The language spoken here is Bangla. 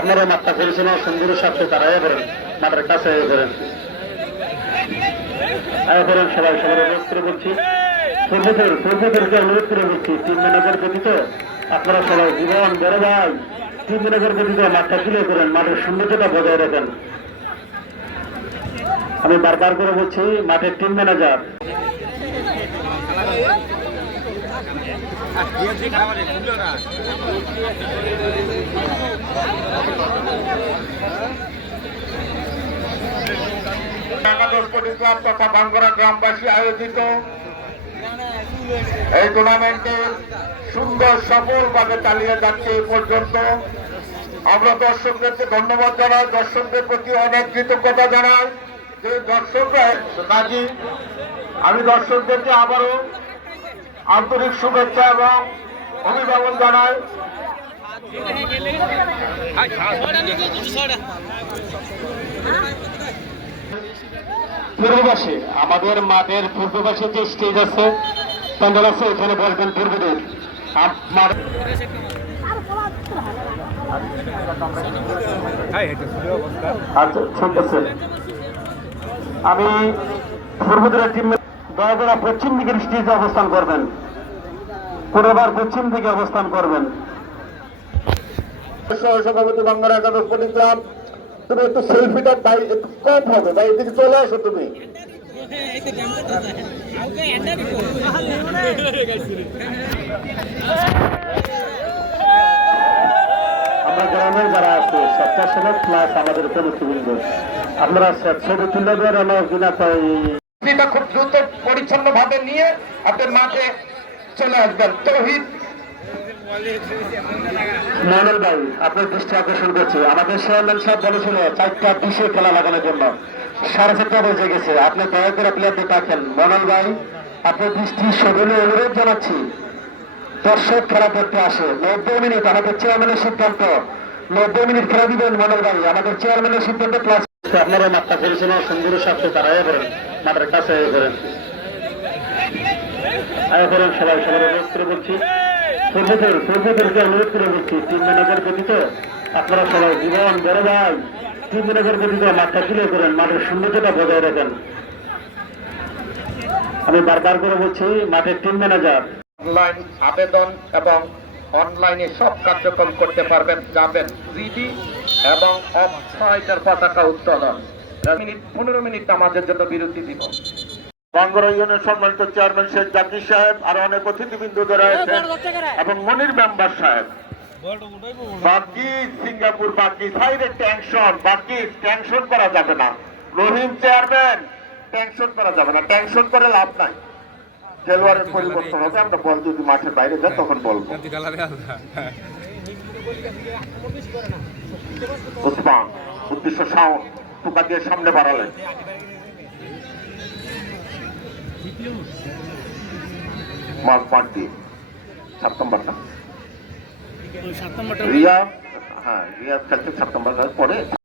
আপনারা মাঠটা করেছেন সুন্দরের সাথে তারা আয় করেন, মাঠের কাছে আয় করেন। করেন সবাই, সবার অনুরোধ করে বলছি পূর্বদের পূর্বদেরকে অনুরোধ করে বলছি, তিন আপনারা সবাই জীবন বড় ভাই, তিন মাঠটা তুলে করেন মাঠের সৌন্দর্যটা বজায় রাখেন। আমি বারবার করে বলছি, মাঠের টিম ম্যানেজার একাদশ কোটি তথা বাঙ্গরা গ্রামবাসী আয়োজিত এই টুর্নামেন্টে সুন্দর সফলভাবে চালিয়ে যাচ্ছে এই পর্যন্ত। আমরা দর্শকদেরকে ধন্যবাদ জানাই, দর্শকদের প্রতি অনেক কৃতজ্ঞতা জানাই। যে দর্শকরা কাজী আমি দর্শকদেরকে আবারও আন্তরিক শুভেচ্ছা এবং অভিভাবন জানাই। পূর্ববাসে, আমাদের মাঠের পূর্ববাসে যে স্টেজ আছে, প্যান্ডেল আছে, এখানে বসবেন পূর্বদের। আমার আচ্ছা আমি পূর্বদের টিম দয়া করে পশ্চিম দিকের স্টেজে অবস্থান করবেন। পূর্ববার পশ্চিম দিকে অবস্থান করবেন। সভাপতি বাংলা একাদশ ক্লাব তুমি একটু সেলফিটা তাই একটু কম হবে ভাই এদিকে চলে আসো তুমি। আমরা গ্রামের যারা আছে স্বেচ্ছাসেবক প্লাস আমাদের কমিটিবৃন্দ আপনারা ছবি তুলে দেওয়ার কিনা তাই এটা খুব দ্রুত পরিচ্ছন্ন ভাবে নিয়ে আপনি মাঠে চলে আসবেন। তৌহিদ। মনোল ভাই আপনার দৃষ্টি আকর্ষণ করছি। আমাদের চেয়ারম্যান সাহেব বলেছিল চারটা বিশে খেলা লাগানোর জন্য সাড়ে চারটা বেজে গেছে। আপনি দয়া করে প্লেয়ারদের ডাকেন। মনোল ভাই আপনার দৃষ্টি সদনে অনুরোধ জানাচ্ছি। দর্শক খেলা দেখতে আসে। নব্বই মিনিট আমাদের চেয়ারম্যানের সিদ্ধান্ত। নব্বই মিনিট খেলা দিবেন মনোল ভাই। আমাদের চেয়ারম্যানের সিদ্ধান্ত প্লাস আপনারা মাঠটা করেছেন সুন্দরের সাথে তারা করেন মাঠের কাছে সবাই, সবার অনুরোধ করে বলছি। অনুরোধ করে বলছি আপনারা সবাই জীবন বড় ভাই। মাঠটা করেন, মাঠের সৌন্দর্যটা বজায় রাখেন। আমি বারবার করে বলছি, মাঠের টিম ম্যানেজার অনলাইন আবেদন এবং অনলাইনে সব কার্যক্রম করতে পারবেন, যাবেন জিডি এবং অফসাইডের পতাকা উত্তোলন। মিনিট পনেরো মিনিট আমাদের জন্য বিরতি দিব। বাঙ্গরা সম্মানিত চেয়ারম্যান শেখ জাকির সাহেব আর অনেক অতিথিবৃন্দ রয়েছেন এবং মনির মেম্বার সাহেব। বাকি সিঙ্গাপুর বাকি সাইডে টেনশন বাকি টেনশন করা যাবে না। রহিম চেয়ারম্যান টেনশন করা যাবে না। টেনশন করে লাভ নাই। খেলোয়াড়ের পরিবর্তন হবে আমরা বল যদি মাঠের বাইরে যায় তখন বলব। ওসমান উদ্দেশ্য শাওন টুকা দিয়ে সামনে বাড়ালেন। মাল পান্ডি সাত নম্বরটা। রিয়া হ্যাঁ রিয়া খেলছে সাত নম্বর পরে